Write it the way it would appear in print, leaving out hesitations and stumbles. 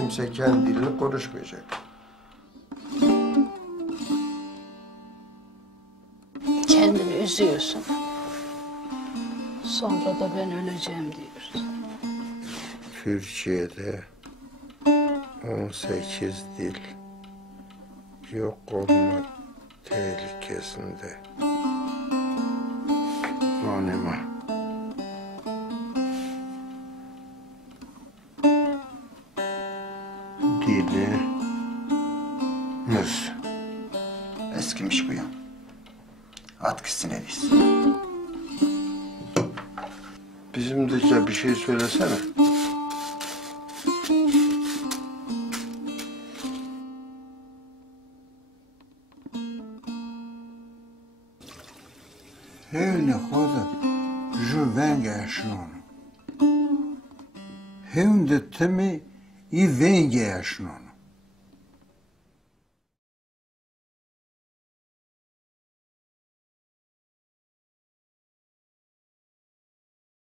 kimse kendi dilini konuşmayacak. Kendini üzüyorsun. Sonra da ben öleceğim diyorsun. Türkiye'de 18 dil yok olma tehlikesinde. Anima. Dilimiz. Eskimiş bu ya. At gitsin en iyisi. Bizim de bir şey söylesene. Hevni hoda juvenge şnonu. Hevni temi i venge şnonu.